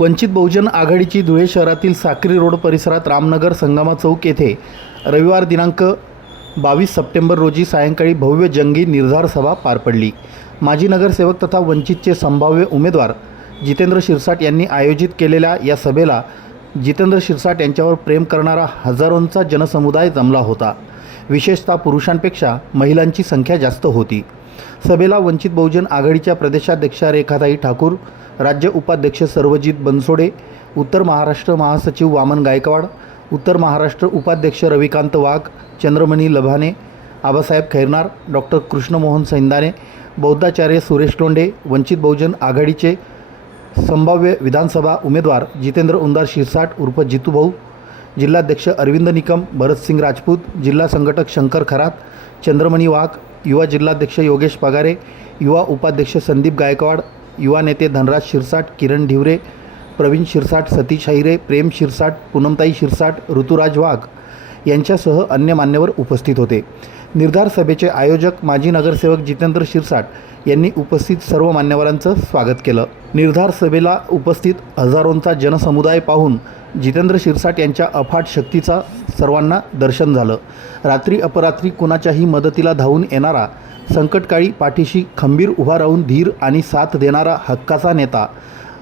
वंचित बहुजन आघाडीची धुळे शहरातील साक्री रोड परिसरात रामनगर संगमा चौक येथे रविवार दिनांक बावीस सप्टेंबर रोजी सायंकाळी भव्य जंगी निर्धार सभा पार पडली. माजी नगरसेवक तथा वंचितचे संभाव्य उमेदवार जितेंद्र शिरसाट यांनी आयोजित केलेल्या या सभेला जितेंद्र शिरसाट यांच्यावर प्रेम करणारा हजारोंचा जनसमुदाय जमला होता. विशेषतः पुरुषांपेक्षा महिलांची संख्या जास्त होती. सभेला वंचित बहुजन आघाडीच्या प्रदेशाध्यक्षा रेखाताई ठाकूर राज्य उपाध्यक्ष सर्वजित बनसोडे उत्तर महाराष्ट्र महासचिव वामन गायकवाड उत्तर महाराष्ट्र उपाध्यक्ष रविकांत वाघ चंद्रमणी लभाने आबासाहेब खैरनार डॉक्टर कृष्णमोहन सैंदाने बौद्धाचार्य सुरेश लोंढे वंचित बहुजन आघाडीचे संभाव्य विधानसभा उमेदवार जितेंद्र उंदार शिरसाट उर्फ जितूभाऊ जिल्हाध्यक्ष अरविंद निकम भरतसिंग राजपूत जिल्हा संघटक शंकर खरात चंद्रमणी वाघ युवा जिल्हाध्यक्ष योगेश पगारे युवा उपाध्यक्ष संदीप गायकवाड युवा नेते धनराज शिरसाट किरण ढिवरे प्रवीण शिरसाट सतीश हैरे प्रेम शिरसाट पूनमताई शिरसाट ऋतुराज वाघ यांच्यासह अन्य मान्यवर उपस्थित होते. निर्धार सभेचे आयोजक माजी नगरसेवक जितेंद्र शिरसाट यांनी उपस्थित सर्व मान्यवरांचं स्वागत केलं. निर्धार सभेला उपस्थित हजारोंचा जनसमुदाय पाहून जितेंद्र शिरसाट यांच्या अफाट शक्तीचा सर्वांना दर्शन झालं. रात्री अपरात्री कुणाच्याही मदतीला धावून येणारा संकटकाळी पाठीशी खंबीर उभा राहून धीर आणि साथ देणारा हक्काचा नेता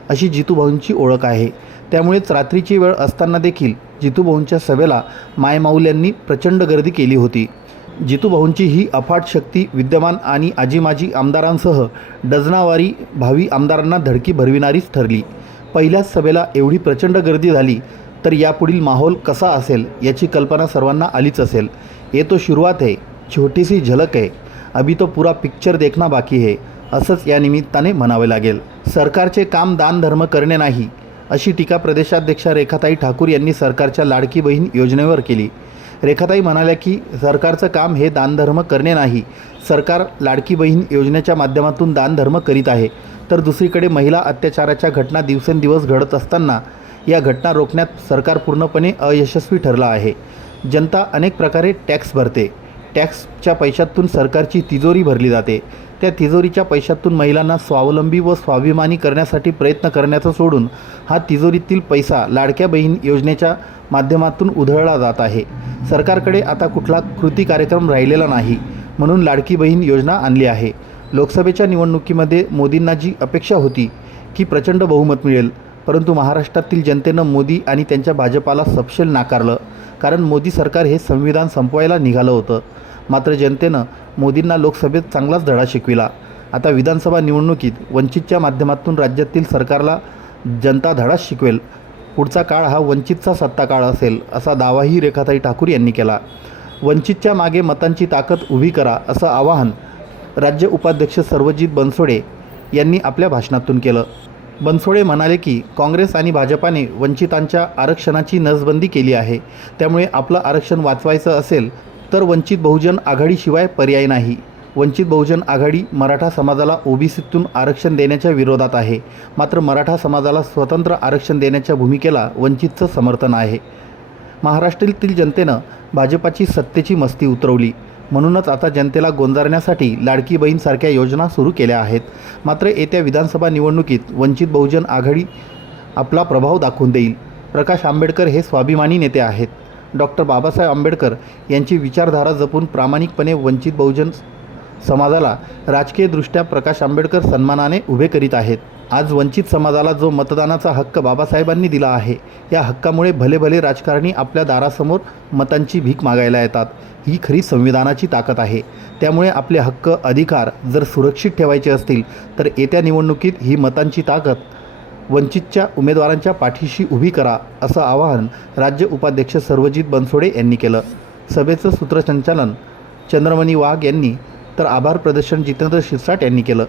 अशी जितूभाऊंची ओळख आहे. त्यामुळेच रात्रीची वेळ असताना देखील जितूभाऊंच्या सभेला मायमाऊल्यांनी प्रचंड गर्दी केली होती. जितूभाऊंची ही अफाट शक्ती विद्यमान आणि आजीमाजी आमदारांसह डझनावारी भावी आमदारांना धडकी भरविणारीच ठरली. पहिल्याच सभेला एवढी प्रचंड गर्दी झाली तर यापुढील माहोल कसा असेल याची कल्पना सर्वांना आलीच असेल. ये तो सुरुवात आहे छोटीशी झलक आहे अभी तो पुरा पिक्चर देखना बाकी है असंच या निमित्ताने म्हणावे लागेल. सरकारचे काम दानधर्म करणे नाही अशी टीका प्रदेशाध्यक्षा रेखाताई ठाकूर यांनी सरकारच्या लाडकी बहीण योजनेवर केली. रेखाताई म्हणाल्या की सरकारचं काम हे दानधर्म करणे नाही. सरकार लाडकी बहीण योजनेच्या माध्यमातून दानधर्म करीत आहे. तर दुसरीकडे महिला अत्याचाराच्या घटना दिवसेंदिवस घडत असताना या घटना रोखण्यात सरकार पूर्णपणे अयशस्वी ठरलं आहे. जनता अनेक प्रकारे टॅक्स भरते. टॅक्सच्या पैशातून सरकारची तिजोरी भरली जाते. त्या तिजोरीच्या पैशातून महिलांना स्वावलंबी व स्वाभिमानी करण्यासाठी प्रयत्न करण्याचं सोडून हा तिजोरीतील पैसा लाडक्या बहीण योजनेच्या माध्यमातून उधळला जात आहे. सरकारकडे आता कुठला कृती कार्यक्रम राहिलेला नाही म्हणून लाडकी बहीण योजना आणली आहे. लोकसभेच्या निवडणुकीमध्ये मोदींना जी अपेक्षा होती की प्रचंड बहुमत मिळेल परंतु महाराष्ट्रातील जनतेनं मोदी आणि त्यांच्या भाजपाला सपशेल नाकारलं कारण मोदी सरकार हे संविधान संपवायला निघालं होतं. मात्र जनतेनं मोदींना लोकसभेत चांगलाच धडा शिकविला. आता विधानसभा निवडणुकीत वंचितच्या माध्यमातून राज्यातील सरकारला जनता धडा शिकवेल पुढचा काळ हा वंचितचा सत्ता काळ असेल असा दावाही रेखाताई ठाकूर यांनी केला. वंचितच्या मागे मतांची ताकद उभी करा असं आवाहन राज्य उपाध्यक्ष सर्वजित बनसोडे यांनी आपल्या भाषणातून केलं. बनसोडे म्हणाले की काँग्रेस आणि भाजपाने वंचितांच्या आरक्षणाची नसबंदी केली आहे. त्यामुळे आपलं आरक्षण वाचवायचं असेल तर वंचित बहुजन आघाडीशिवाय पर्याय नाही. वंचित बहुजन आघाडी मराठा समाजाला ओबीसीतून आरक्षण देण्याच्या विरोधात आहे. मात्र मराठा समाजाला स्वतंत्र आरक्षण देण्याच्या भूमिकेला वंचितचं समर्थन आहे. महाराष्ट्रातील जनतेनं भाजपाची सत्तेची मस्ती उतरवली. म्हणूनच आता जनतेला गोंजारण्यासाठी लाडकी बहीणसारख्या योजना सुरू केल्या आहेत. मात्र येत्या विधानसभा निवडणुकीत वंचित बहुजन आघाडी आपला प्रभाव दाखवून देईल. प्रकाश आंबेडकर हे स्वाभिमानी नेते आहेत. डॉक्टर बाबासाहेब आंबेडकर यांची विचारधारा जपून प्रामाणिकपणे वंचित बहुजन समाजाला राजकीयदृष्ट्या प्रकाश आंबेडकर सन्मानाने उभे करीत आहेत. आज वंचित समाजाला जो मतदानाचा हक्क बाबासाहेबांनी दिला आहे या हक्कामुळे भले भले राजकारणी आपल्या दारासमोर मतांची भीक मागायला येतात. ही खरी संविधानाची ताकद आहे. त्यामुळे आपले हक्क अधिकार जर सुरक्षित ठेवायचे असतील तर येत्या निवडणुकीत ही मतांची ताकद वंचितच्या उमेदवारांच्या पाठीशी उभी करा असं आवाहन राज्य उपाध्यक्ष सर्वजित बनसोडे यांनी केलं. सभेचं सूत्रसंचालन चंद्रमणी वाघ यांनी तर आभार प्रदर्शन जितेंद्र शिरसाट यांनी केलं.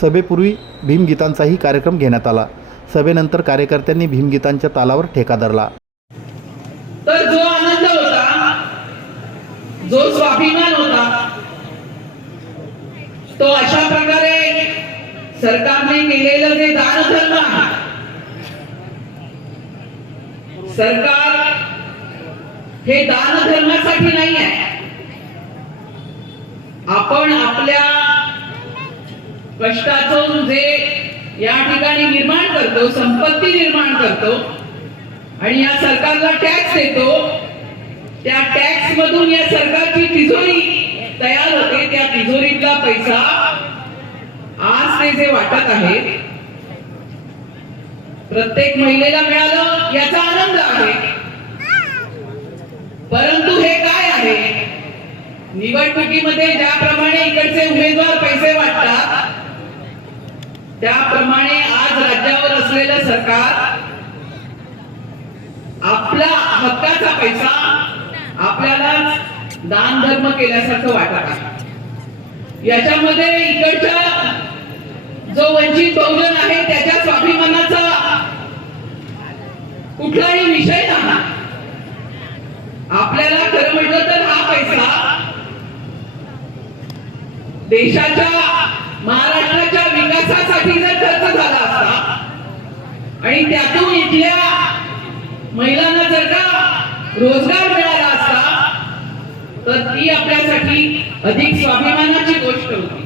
सभेपूर्वी भीमगीतांचाही कार्यक्रम घेण्यात आला. सभेनंतर कार्यकर्त्यांनी भीमगीतांच्या तालावर ठेका धरला. तर जो आनंद होता जो स्वाभिमान होता तो अशा प्रकारे सरकारने केलेलं जे दानधर्म आहे सरकार हे दानधर्मासाठी नाही आहे आपण आपल्या कष्टातून जे या ठिकाणी निर्माण करतो संपत्ती निर्माण करतो आणि या सरकारला टॅक्स देतो त्या टॅक्स मधून या सरकारची तिजोरी तयार होते त्या तिजोरीतला पैसा आज ते जे वाटत आहेत प्रत्येक महिलेला मिळालं याचा आनंद आहे. परंतु हे आहे निवडणुकीमध्ये ज्याप्रमाणे इकडचे उमेदवार पैसे वाटतात त्याप्रमाणे आज राज्यावर असलेलं सरकार आपला हक्काचा पैसा आपल्याला दान धर्म केल्यासारखं वाटत आहे. याच्यामध्ये इकडच्या जो वंचित बहुजन आहे त्याच्या स्वाभिमानाचा कुठलाही विषय नाही. आपल्याला खरं म्हटलं तर हा पैसा देशाच्या महाराष्ट्राच्या विकासासाठी जर खर्च झाला असता आणि त्यातून इथल्या महिलांना जर का रोजगार मिळाला असता तर ती आपल्यासाठी अधिक स्वाभिमानाची गोष्ट होती.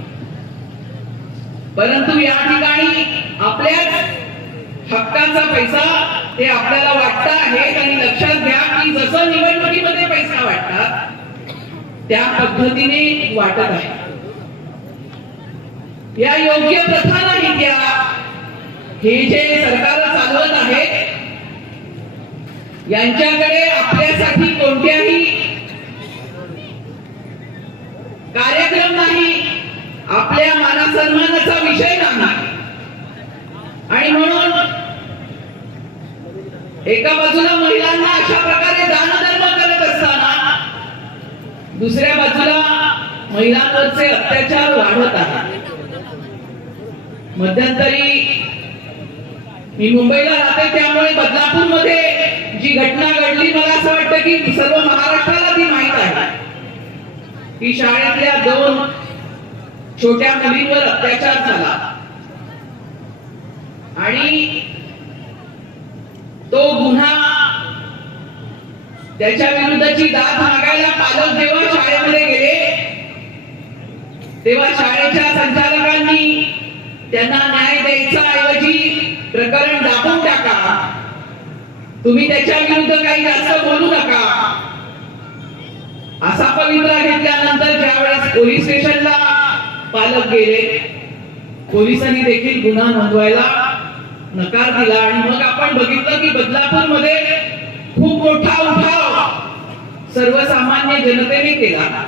परंतु या ठिकाणी आपल्याच हक्काचा पैसा ते आपल्याला वाटता आहे आणि लक्षात घ्या की जसं निवडणुकीमध्ये पैसा वाटतात त्या पद्धतीने वाटत आहे. या योग्य प्रथा नाही त्या. हे जे सरकार चालवत आहे यांच्याकडे आपल्यासाठी कोणत्याही कार्यक्रम नाही आपल्या मानासन्मानाचा विषय नाही. आणि म्हणून एका बाजूला महिलांना अशा प्रकारे दानधर्म करत असताना दुसऱ्या बाजूला महिलांवरचे अत्याचार वाढत आहेत. मध्यंतरी मी मुंबईला राहते त्यामुळे बदलापूरमध्ये जी घटना घडली मला असं वाटतं की सर्व महाराष्ट्राला ती माहीत आहे. की शाळेतल्या दोन छोट्या मुलींवर अत्याचार झाला. आणि तो गुन्हा त्याच्या विरुद्धची दाद मागायला पालक जेव्हा शाळेमध्ये गेले तेव्हा शाळेच्या संचालकांनी त्यांना न्याय द्यायचा ऐवजी प्रकरण दाबून टाका तुम्ही त्याच्या विरुद्ध काही जास्त बोलू नका. असा पवित्रा घेतल्यानंतर ज्यावेळेस पोलीस स्टेशनला पालक गेले पोलिसांनी देखील गुन्हा नोंदवायला नकार दिला आणि मग आपण बघितलं की बदलापूरमध्ये खूप मोठा उठाव सर्वसामान्य जनतेने केला.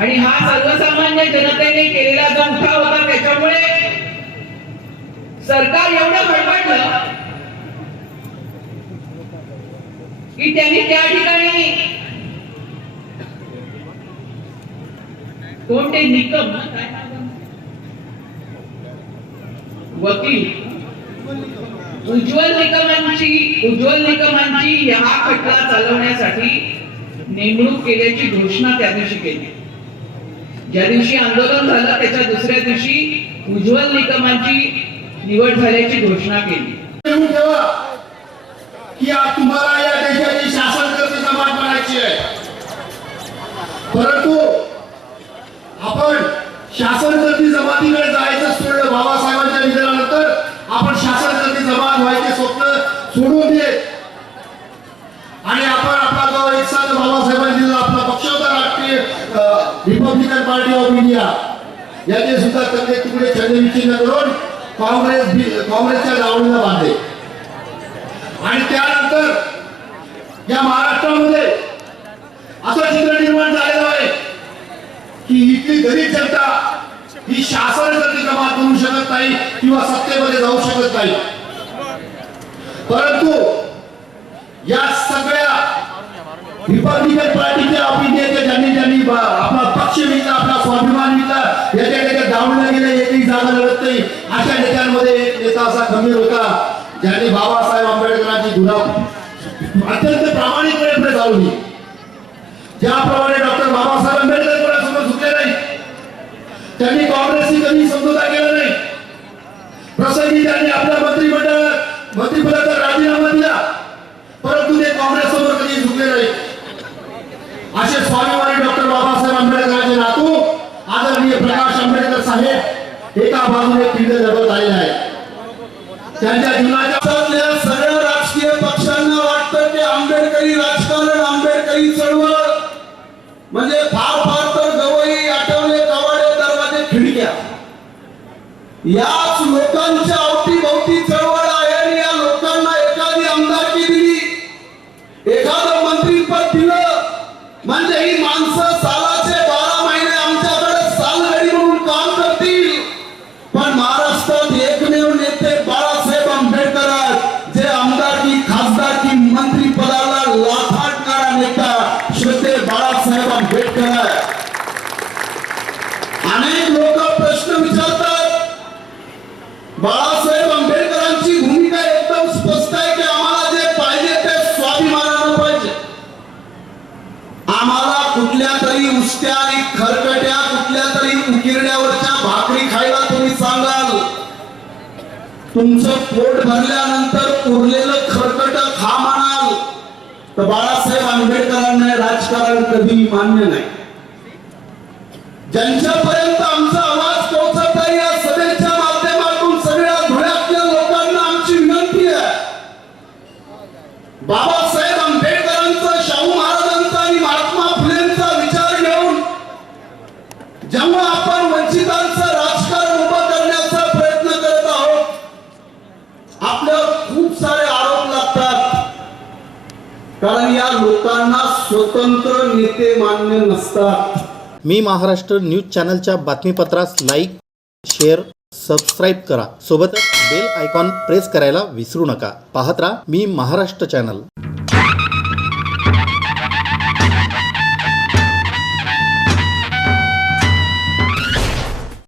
आणि हा सर्वसामान्य जनतेने केलेला जो उठाव होता. त्याच्यामुळे सरकार एवढं बडबडलं की त्यांनी त्या ठिकाणी कोणते निकम काय वकील उज्ज्वल निकमांची उज्ज्वल निकमांची या खटला चालवण्यासाठी नेमणूक केल्याची घोषणा त्या दिवशी केली. ज्या दिवशी आंदोलन झालं त्याच्या दुसऱ्या दिवशी उज्ज्वल निकमांची निवड झाल्याची घोषणा केली. की तुम्हाला या देशाची शासन करते जमात बनायची आहे परंतु आपण शासन करती जमातीकडे जायचं सोडलं बाबासाहेबांच्या निधनानंतर आपण शासन करती जमात व्हायचे स्वप्न सोडून दिले आणि आपण आपला जो एक साथ बाबासाहेबांनी दिलेला आपला पक्ष होता राष्ट्रीय रिपब्लिकन पार्टी ऑफ इंडिया याने सुद्धा तंगे तुकडे छंदविच्छिन्न करून काँग्रेस काँग्रेसच्या लावणीला बांधले. आणि त्यानंतर या महाराष्ट्रामध्ये असं चित्र निर्माण झालेलं आहे की इथली गरीब जनता ही शासनासाठी जमात करू शकत नाही किंवा सत्तेमध्ये जाऊ शकत नाही. परंतु या सगळ्या रिपब्लिकन पार्टीच्या अभिनेते ज्यांनी ज्यांनी आपला पक्ष विकला आपला स्वाभिमान विकला याच्या त्याच्या दावणीला गेले एकही जागा लढत नाही. अशा नेत्यांमध्ये नेता असा गंभीर होता ज्यांनी बाबासाहेब आंबेडकरांची धुरा अत्यंत प्रामाणिकपणे पुढे चालवली ज्याप्रमाणे डॉक्टर बाबासाहेब आंबेडकर कोणासमोर झुकले नाही त्यांनी काँग्रेस आंबेडकरी राजकारण आंबेडकरी चळवळ. म्हणजे फार फार तर गवई आठवले कवाडे दरवाजे खिडक्या. या तरी आणि खरकट्या कुठल्या तरी उकिरड्यावरच्या भाकरी खायला तुम्ही सांगाल. तुमचं पोट भरल्यानंतर उरलेलं खरकट खा म्हणाल. तर बाळासाहेब आंबेडकरांना राजकारण कधी मान्य नाही. कारण या लोकांना स्वतंत्र नेते मान्य नसतात. मी महाराष्ट्र न्यूज चॅनलच्या बातमीपत्रास लाईक शेअर सबस्क्राईब करा. सोबतच बेल आयकॉन प्रेस करायला विसरू नका. पाहत राहा मी महाराष्ट्र चॅनल.